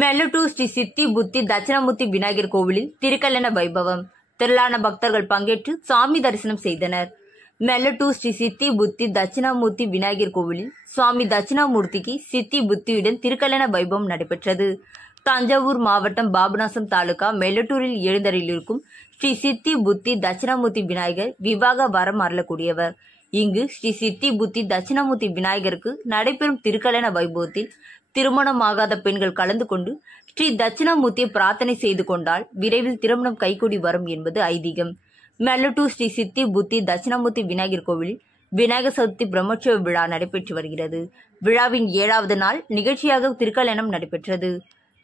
மெல்லட்டூர் ஸ்ரீ சித்தி புத்தி தட்சிணாமூர்த்தி விநாயகர் கோவிலில் திருக்கல்யாண வைபவம். திரளான பக்தர்கள் பங்கேற்று சாமி தரிசனம் செய்தனர். மெல்லட்டூர் ஸ்ரீ சித்தி புத்தி தட்சிணாமூர்த்தி விநாயகர் கோவிலில் சுவாமி தட்சிணாமூர்த்திக்கு சித்தி புத்தியுடன் திருக்கல்யாண வைபவம் நடைபெற்றது. தஞ்சாவூர் மாவட்டம் பாபநாசம் தாலுகா மெல்லட்டூரில் எழுந்தருளியிருக்கும் ஸ்ரீ சித்தி புத்தி தட்சிணாமூர்த்தி விநாயகர் விவாக வரம் அருளக்கூடியவர். இங்கு ஸ்ரீ சித்தி புத்தி தட்சிணாமூர்த்தி விநாயகருக்கு நடைபெறும் திருக்கல்யாண வைபவத்தில் திருமணமாகாத பெண்கள் கலந்து கொண்டு ஸ்ரீ தட்சிணாமூர்த்தியை பிரார்த்தனை செய்து கொண்டால் விரைவில் திருமணம் கைகூடி வரும் என்பது ஐதீகம். மெல்லட்டூர் ஸ்ரீ சித்தி புத்தி தட்சிணாமூர்த்தி விநாயகர் கோவிலில் விநாயகர் சதுர்த்தி பிரம்மோற்சவ விழா நடைபெற்று வருகிறது. விழாவின் 7வது நாள் நிகழ்ச்சியாக திருக்கல்யாணம் நடைபெற்றது.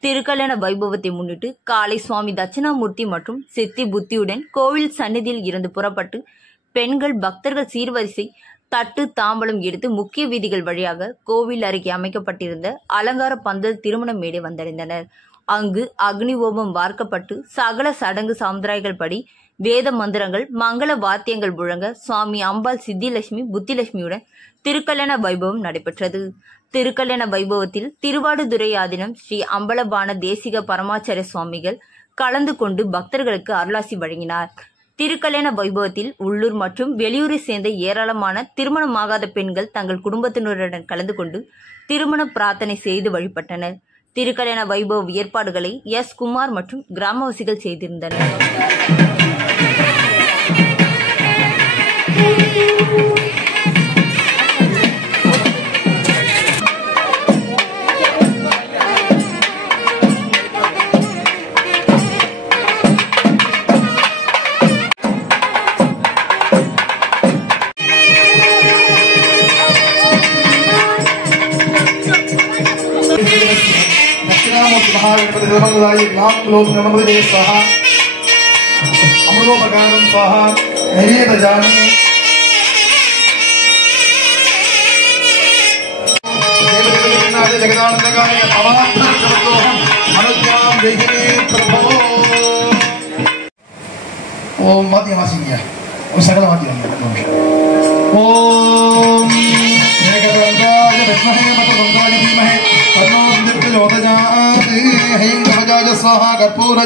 திருக்கல்யாண வைபவத்தை முன்னிட்டு காலை சுவாமி தட்சிணாமூர்த்தி மற்றும் சித்தி புத்தியுடன் கோவில் சந்நிதியில் இருந்து புறப்பட்டு பெண்கள் பக்தர்கள் சீர்வரிசை தட்டு தாம்பலம் எடுத்து முக்கிய வீதிகள் வழியாக கோவில் அருகே அமைக்கப்பட்டிருந்த அலங்கார பந்தல் திருமண மேடை வந்தடைந்தனர். அங்கு அக்னி ஓபம் வார்க்கப்பட்டு சகல சடங்கு சம்பிரதாயங்கள் படி வேத மந்திரங்கள் மங்கள வாத்தியங்கள் முழங்க சுவாமி அம்பாள் சித்திலட்சுமி புத்திலட்சுமியுடன் திருக்கல்யாண வைபவம் நடைபெற்றது. திருக்கல்யாண வைபவத்தில் திருவாடுதுறை ஆதீனம் ஸ்ரீ அம்பலபாண தேசிக பரமாச்சாரிய சுவாமிகள் கலந்து கொண்டு பக்தர்களுக்கு அருளாசி வழங்கினார். திருக்கல்யாண வைபவத்தில் உள்ளூர் மற்றும் வெளியூரை சேர்ந்த ஏராளமான திருமணமாகாத பெண்கள் தங்கள் குடும்பத்தினருடன் கலந்து கொண்டு திருமண பிரார்த்தனை செய்து வழிபட்டனர். திருக்கல்யாண வைபவ ஏற்பாடுகளை எஸ். குமார் மற்றும் கிராமவாசிகள் செய்திருந்தனர். अमृतोपकारं स्वाहा नैवेदयामि जगदानंदकाय अवान्तरजगतोहं अनुज्ञां देहि प्रभो. ओम मध्यमासिंह ओम सकल मध्यम ओम एकदंताय विद्महे मतगंगाय धीमहि तन्नो विद्युज्योतिर्प्रचोदयात्. ऐं गणजाय स्वाहा कर्पूर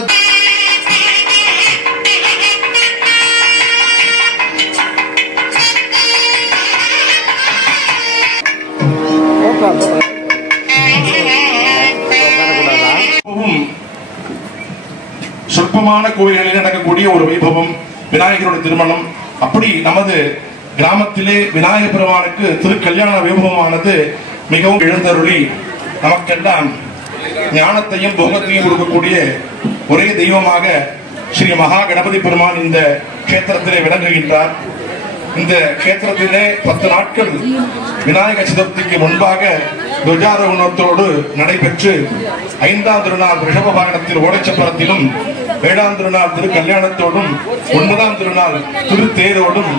சொற்பமான கோவில்களில் நடக்கக்கூடிய ஒரு வைபவம் விநாயகருடைய திருமணம். அப்படி நமது கிராமத்திலே விநாயகர் பெருமானுக்கு திருக்கல்யாண வைபவமானது மிகவும் எழுந்தருளி நமக்கெல்லாம் ஞானத்தையும் போகத்தையும் கொடுக்கக்கூடிய ஒரே தெய்வமாக ஸ்ரீ மகா கணபதி பெருமான் இந்த கஷேத்திரத்திலே விளங்குகின்றார். இந்த கஷேத்திரத்திலே 10 நாட்கள் விநாயகர் சதுர்த்திக்கு முன்பாக துவஜாரோகணத்தோடு நடைபெற்று 5ஆம் திருநாள் ரிஷப வாகனத்தில் ஓடைச்சப்பரத்திலும் 7ஆம் திருநாள் திரு கல்யாணத்தோடும் 9ஆம் திருநாள் திருத்தேரோடும்